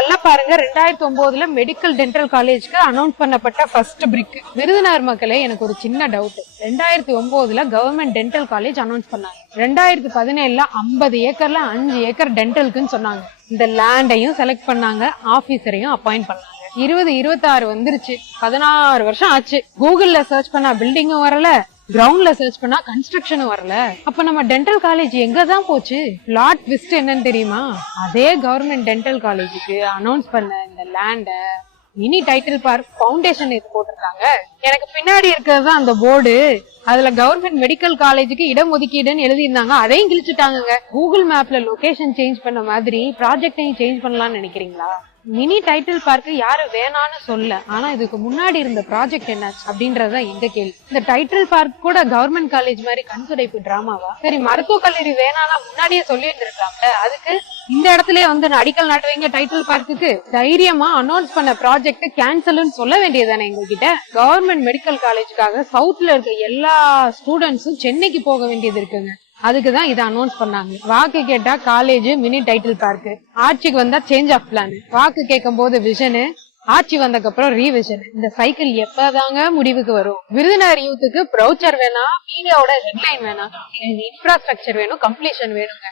நல்லா பாருங்க, 2009 medical dental காலேஜ்க்கு அனௌன்ஸ் பண்ணப்பட்ட ஃபர்ஸ்ட் பிரிக். விருதுநகர் மக்களே, எனக்கு ஒரு சின்ன doubt. 2009 government dental college announce பண்ணாங்க. 2017 50 ஏக்கர்ல 5 ஏக்கர் டென்டலுக்குன்னு சொன்னாங்க. இந்த லேண்டையும் செலக்ட் பண்ணாங்க, ஆபீசரையும் அப்பாயிண்ட் பண்ணாங்க. 2026 வந்துருச்சு, 16 வருஷம் ஆச்சு. கூகுள்ல சர்ச் பண்ணா பில்டிங்கும் வரல, கிரவுண்ட்ல சர்ச் பண்ணா கன்ஸ்ட்ரக்ஷனும் வரல. அப்ப நம்ம டென்டல் காலேஜ் எங்கதான் போச்சு? பிளாட் ட்விஸ்ட் என்னன்னு தெரியுமா? அதே கவர்மெண்ட் டென்டல் காலேஜுக்கு அனௌன்ஸ் பண்ண இந்த லேண்ட மினி டைட்டில் பார்க் ஃபவுண்டேஷன் இது போட்டிருக்காங்க. எனக்கு பின்னாடி இருக்கிறது தான் அந்த போர்டு. அதுல கவர்மெண்ட் மெடிக்கல் காலேஜுக்கு இடம் ஒதுக்கீடுன்னு எழுதியிருந்தாங்க, அதையும் கிழிச்சுட்டாங்க. கூகுள் மேப்ல லொகேஷன் சேஞ்ச் பண்ண மாதிரி ப்ராஜெக்டையும் சேஞ்ச் பண்ணலாம்னு நினைக்கிறீங்களா? மினி டைட்டில் பார்க் யாரு வேணான்னு சொல்ல, ஆனா இதுக்கு முன்னாடி இருந்த ப்ராஜெக்ட் என்ன அப்படின்றதுதான் எங்க கேள்வி. இந்த டைட்டில் பார்க் கூட கவர்மெண்ட் காலேஜ் மாதிரி கண்துடைப்பு டிராமாவா? சரி, மருத்துவக் கல்லூரி வேணாம்னா முன்னாடியே சொல்லி இருந்திருக்காங்க. அதுக்கு இந்த இடத்துல வந்து அடிக்கல் நாட்டுவீங்க டைட்டில் பார்க்குக்கு? தைரியமா அனௌன்ஸ் பண்ண ப்ராஜெக்ட் கேன்சல்னு சொல்ல வேண்டியதானே எங்க கிட்ட. கவர்மெண்ட் மெடிக்கல் காலேஜுக்காக சவுத்ல இருக்க எல்லா ஸ்டூடெண்ட்ஸும் சென்னைக்கு போக வேண்டியது இருக்குங்க. அதுக்குதான் இதை அனௌன்ஸ் பண்ணாங்க. வாக்கு கேட்டா காலேஜ், மினி டைட்டில் பார்க். ஆட்சிக்கு வந்தா சேஞ்ச் ஆஃப் பிளான். வாக்கு கேட்கும் போது விஷனு, ஆட்சி வந்ததுக்கு அப்புறம் ரீவிஷன். இந்த சைக்கிள் எப்பதாங்க முடிவுக்கு வரும்? விருதுநகர் யூத்துக்கு ப்ரௌச்சர் வேணாம், மீடியாவோட ஹெட்லைன் வேணாம், இன்ஃப்ராஸ்ட்ரக்சர் வேணும், கம்ப்ளீஷன் வேணுங்க.